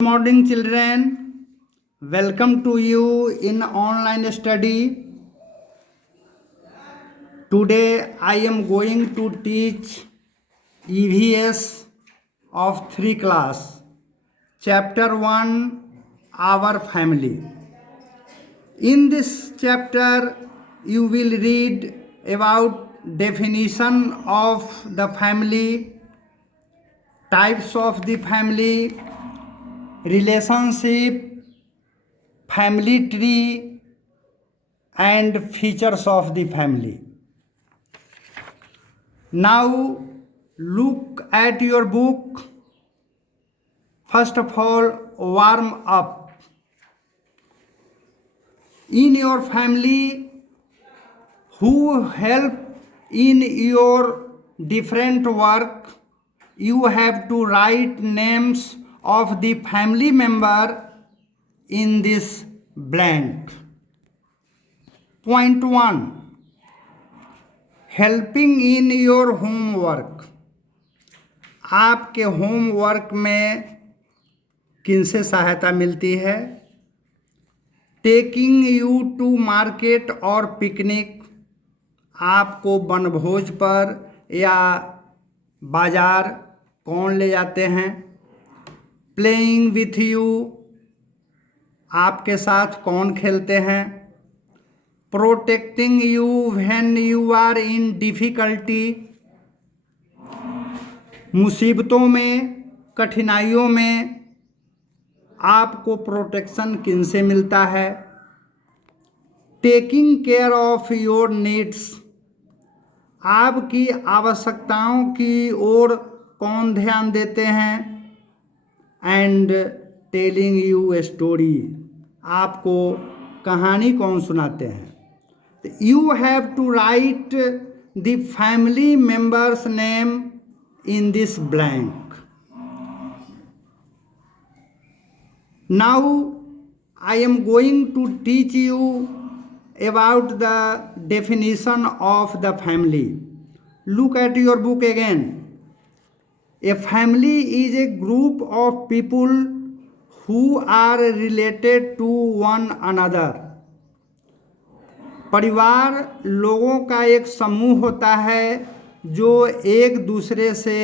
Good morning, children. Welcome to you in online study. Today I am going to teach EVS of 3 class. Chapter 1, Our Family. In this chapter you will read about definition of the family, types of the family, relationship, family tree, and features of the family. Now look at your book. First of all, warm up. In your family, who help in your different work, you have to write names of the family member in this blank. Point 1. Helping in your homework. आपके homework में किनसे सहायता मिलती है? Taking you to market और picnic. आपको वनभोज पर या बाजार कौन ले जाते हैं? Playing with you. आपके साथ कौन खेलते हैं? Protecting you when you are in difficulty. मुसीबतों में, कठिनाइयों में आपको प्रोटेक्शन किनसे मिलता है? Taking care of your needs. आपकी आवश्यकताओं की ओर कौन ध्यान देते हैं? And telling U a story. आपको कहानी कौन सुनाते हैं? You have to write the family member's name in this blank. Now I am going to teach you about the definition of the family. Look at your book again. A family is a group of people who are related to one another. परिवार लोगों का एक समूह होता है जो एक दूसरे से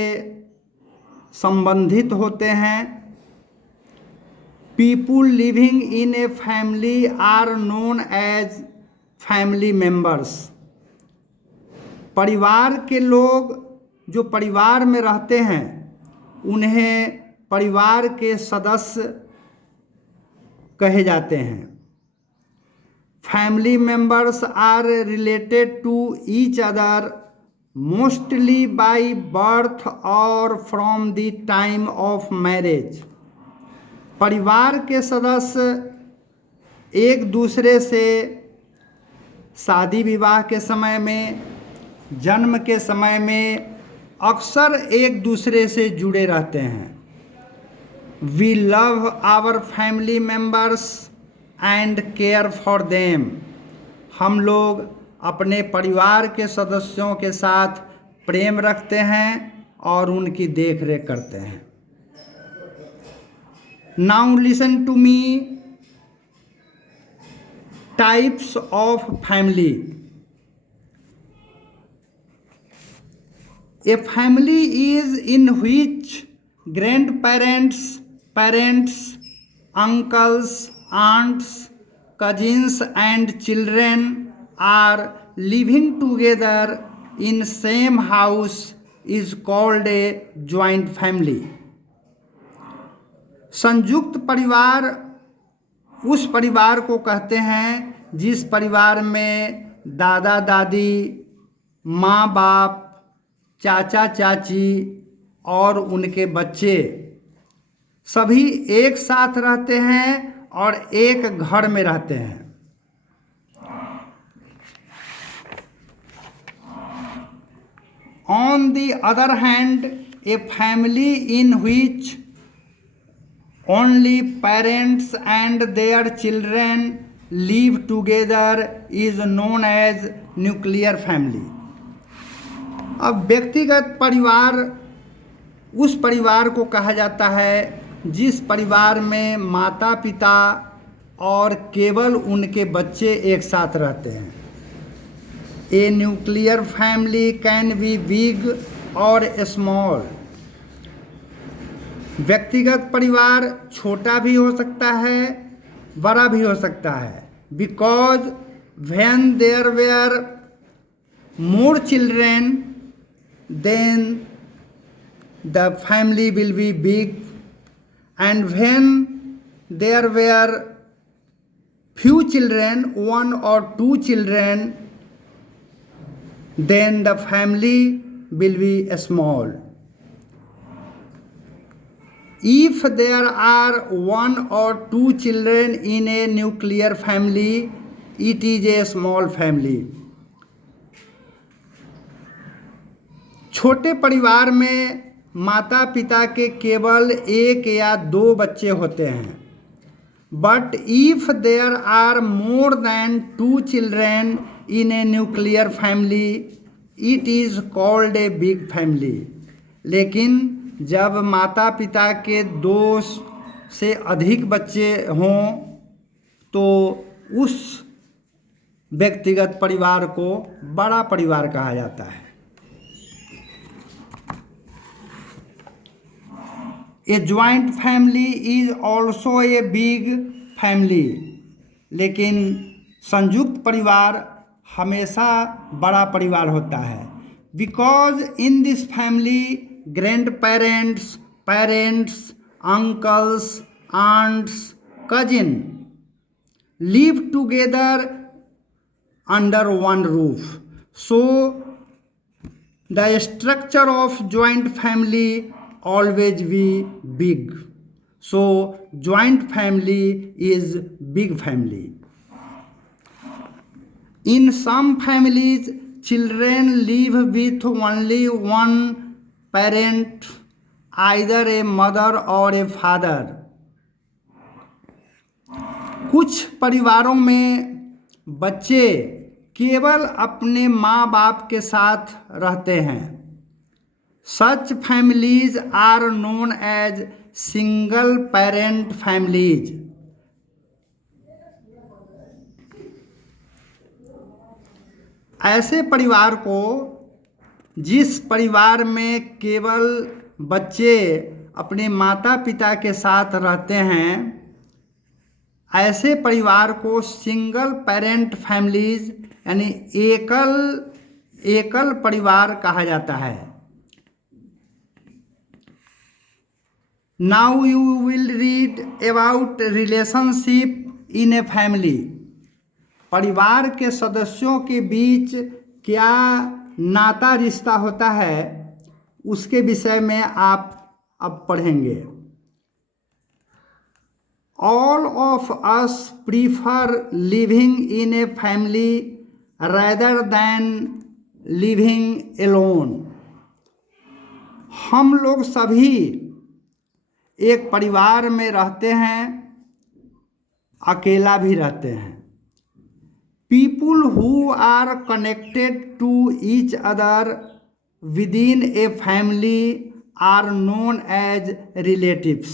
संबंधित होते हैं. People living in a family are known as family members. परिवार के लोग जो परिवार में रहते हैं उन्हें परिवार के सदस्य कहे जाते हैं. Family members are related to each other mostly by birth or from the time of marriage. परिवार के सदस्य एक दूसरे से शादी विवाह के समय में, जन्म के समय में अक्सर एक दूसरे से जुड़े रहते हैं. We love our family members and care for them. हम लोग अपने परिवार के सदस्यों के साथ प्रेम रखते हैं और उनकी देख रेख करते हैं. Now listen to me. Types of family. A family is in which grand parents, uncles, aunts, cousins and children are living together in same house is called a joint family. संयुक्त परिवार उस परिवार को कहते हैं जिस परिवार में दादा दादी, माँ बाप, चाचा चाची और उनके बच्चे सभी एक साथ रहते हैं और एक घर में रहते हैं. On the other hand, a family in which only parents and their children live together is known as nuclear family. अब व्यक्तिगत परिवार उस परिवार को कहा जाता है जिस परिवार में माता पिता और केवल उनके बच्चे एक साथ रहते हैं। ए nuclear family can be big और स्मॉल। व्यक्तिगत परिवार छोटा भी हो सकता है, बड़ा भी हो सकता है। Because when there were more children then the family will be big, and when there were few children, one or two children, then the family will be small. If there are one or two children in a nuclear family, it is a small family. छोटे परिवार में माता पिता के केवल एक या दो बच्चे होते हैं। But if there are more than two children in a nuclear family, it is called a big family. लेकिन जब माता पिता के दो से अधिक बच्चे हों तो उस व्यक्तिगत परिवार को बड़ा परिवार कहा जाता है। A joint family is also a big family. लेकिन संयुक्त परिवार हमेशा बड़ा परिवार होता है। Because in this family grandparents, parents, uncles, aunts, cousin live together under one roof. So the structure of joint family always be big. So joint family is big family. In some families children live with only one parent, either a mother or a father. कुछ परिवारों में बच्चे केवल अपने माँ बाप के साथ रहते हैं। Such families are known as single parent families. ऐसे परिवार को, जिस परिवार में केवल बच्चे अपने माता पिता के साथ रहते हैं, ऐसे परिवार को सिंगल पेरेंट फैमिलीज यानी एकल परिवार कहा जाता है। Now you will read about relationship in a family. परिवार के सदस्यों के बीच क्या नाता रिश्ता होता है, उसके विषय में आप अब पढ़ेंगे। All of us prefer living in a family rather than living alone. हम लोग सभी एक परिवार में रहते हैं, अकेला भी रहते हैं। People who are connected to each other within a family are known as relatives.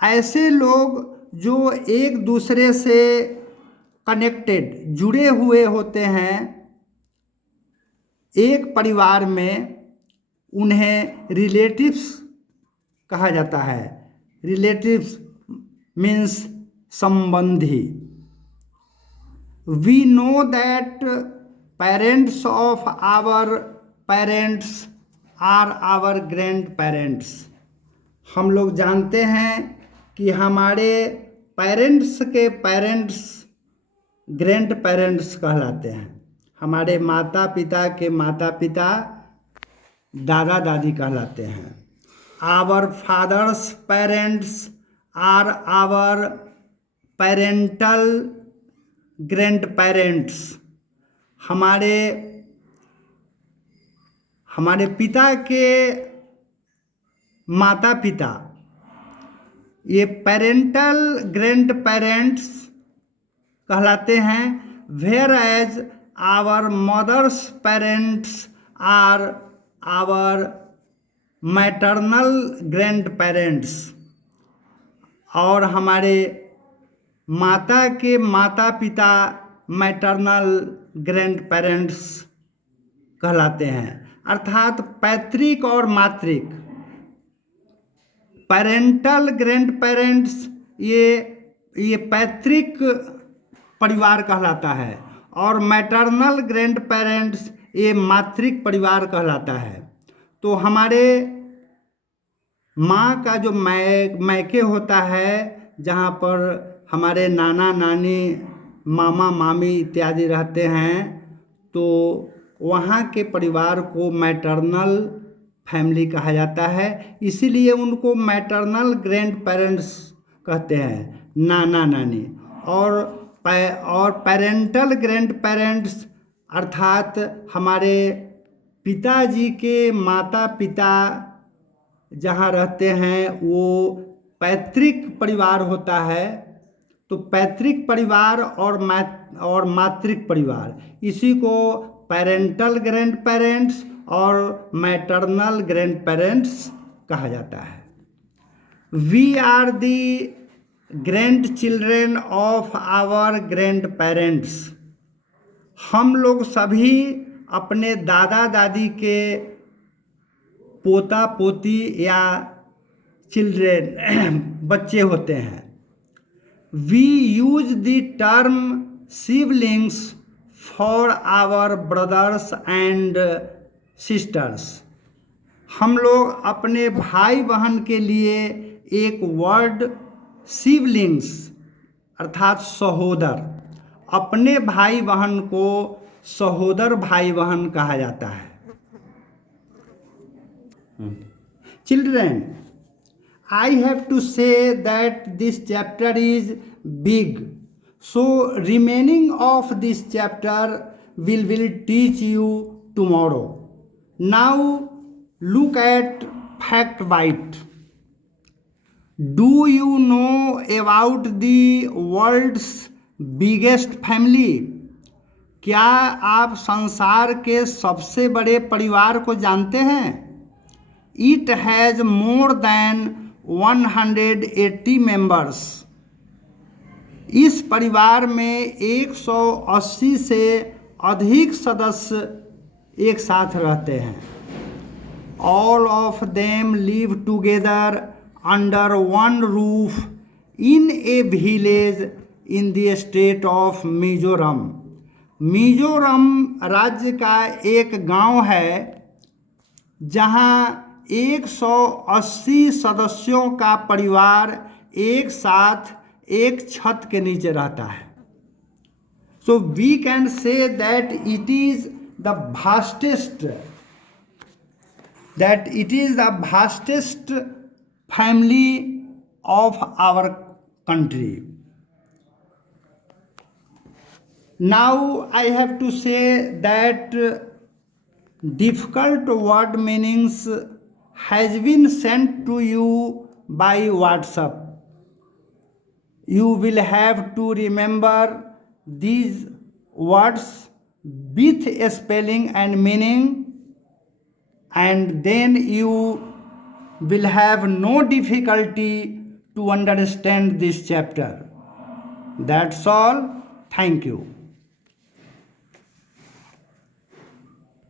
ऐसे लोग जो एक दूसरे से कनेक्टेड, जुड़े हुए होते हैं एक परिवार में, उन्हें रिलेटिव्स कहा जाता है। रिलेटिव्स मीन्स संबंधी। We know that parents of our parents are our grand parents. हम लोग जानते हैं कि हमारे पेरेंट्स के पेरेंट्स ग्रैंड पेरेंट्स कहलाते हैं। हमारे माता पिता के माता पिता दादा दादी कहलाते हैं। Our father's parents are our parental grandparents. हमारे पिता के माता पिता ये पेरेंटल ग्रैंड पेरेंट्स कहलाते हैं। whereas our mother's parents are our maternal grand parents, और हमारे माता के माता पिता मैटरनल ग्रैंड पेरेंट्स कहलाते हैं। अर्थात पैतृक और मातृक, पेरेंटल ग्रैंड पेरेंट्स ये पैतृक परिवार कहलाता है, और मैटरनल ग्रैंड पेरेंट्स ये मातृक परिवार कहलाता है। तो हमारे माँ का जो मैके होता है, जहाँ पर हमारे नाना नानी मामा मामी इत्यादि रहते हैं, तो वहाँ के परिवार को मैटरनल फैमिली कहा जाता है। इसीलिए उनको मैटरनल ग्रैंड पेरेंट्स कहते हैं, नाना नानी। और पेरेंटल ग्रैंड पेरेंट्स अर्थात हमारे पिताजी के माता पिता जहाँ रहते हैं वो पैतृक परिवार होता है। तो पैतृक परिवार और मातृक परिवार, इसी को पेरेंटल ग्रैंड पेरेंट्स और मैटरनल ग्रैंड पेरेंट्स कहा जाता है। We are the grand children of our grand parents. हम लोग सभी अपने दादा दादी के पोता पोती या चिल्ड्रेन बच्चे होते हैं। We use the term siblings for our brothers and sisters. हम लोग अपने भाई बहन के लिए एक वर्ड सिबलिंग्स अर्थात सहोदर, अपने भाई बहन को सहोदर भाई बहन कहा जाता है। Children, I have to say that this chapter is big, so remaining of this chapter will teach you tomorrow. Now look at fact bite. Do you know about the world's biggest family? क्या आप संसार के सबसे बड़े परिवार को जानते हैं? It has more than 180 members. इस परिवार में 180 से अधिक सदस्य एक साथ रहते हैं। All of them live together under one roof in a village in the state of Mizoram. Mizoram राज्य का एक गांव है जहां 180 सदस्यों का परिवार एक साथ एक छत के नीचे रहता है। So we can say that it is the vastest family of our country. Now I have to say that difficult word meanings has been sent to you by WhatsApp. You will have to remember these words with a spelling and meaning, and then you will have no difficulty to understand this chapter. That's all. Thank you.